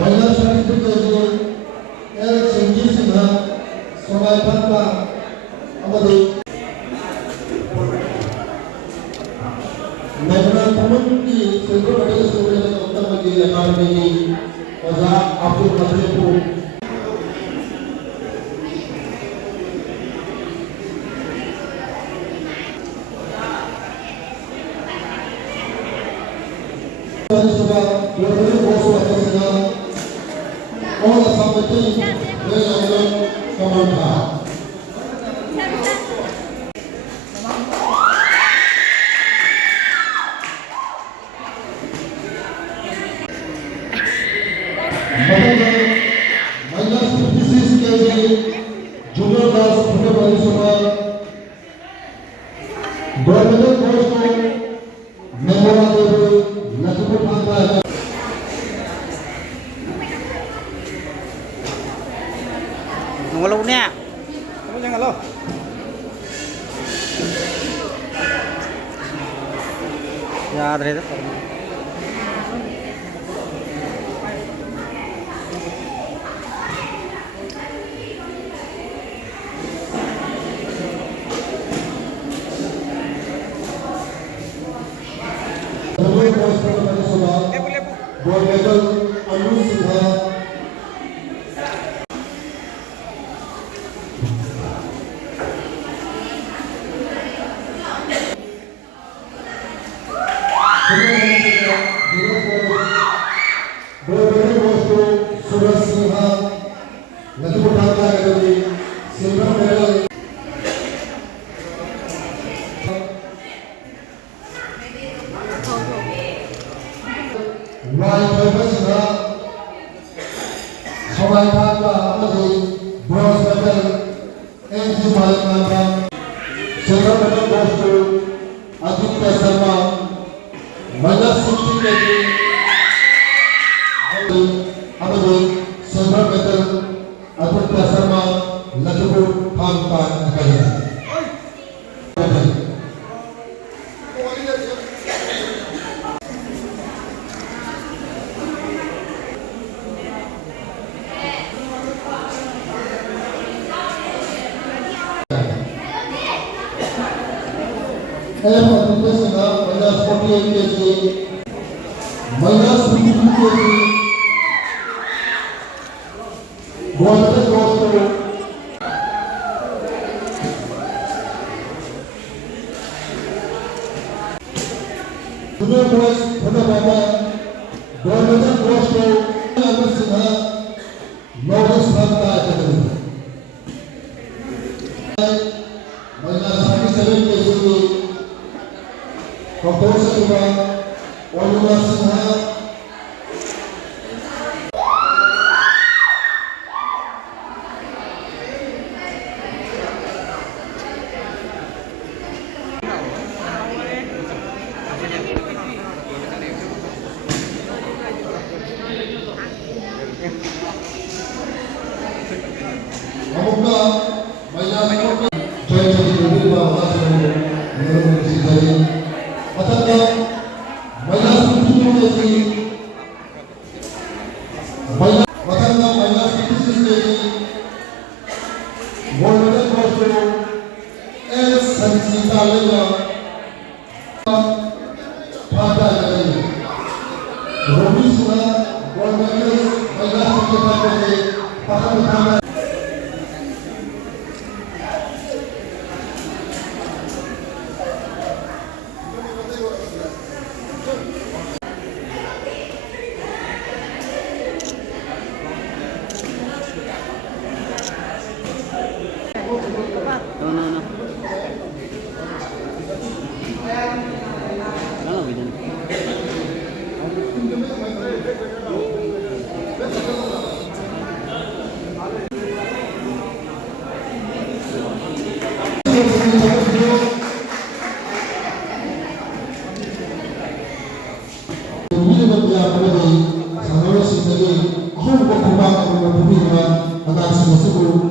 महिला सर्टिफिकेट एल सिंगी सिन्हा सोनाई थांबा अमदी national community silver medal student उत्तर मध्य अकादमी की वजह अब्दुल कदर को सुबह दोपहर को सुबह से और असमति वे लोग कमल था महिला स्पीसीज के लिए जूनियर क्लास फुटबॉल सुबह गवर्नमेंट कोर्स को मेमोरा देव लखनऊ भागा है ngồi luôn nè không có lo ya dari itu gold medal Anu Sinha gold medal goes to Suraj Sinha Lucknow भागा अकादमी सिल्वर मेडल वाई फाइबर्सना सोनाई थांबा अमदी ब्रॉन्ज मेडल एमजी मालिकाना silver medal goes to Aditya Sharma महिला 60 केजी अमदी सिल्वर मेडल आदित्य शर्मा लखनऊ भागा अकादमी महिला 48 केजी महिला 50 KG gold medal goes to junior boys football gold medal goes to Amar Sinha north भागा अकादमी महिला 47 KG Komposer juga Waluna Sinha Membuka banyak join di bawah dari अतः महिला स्पीसीज के लिए महिला स्पीसीज के लिए gold medal goes to L Sanjita लेगा भागा अकादमी रोबी सिन्हा गोल्ड मेडल महिला स्पीसीज के लिए पसंद भागा no Sangat sendiri, aku bukan orang yang berbeda, anak semua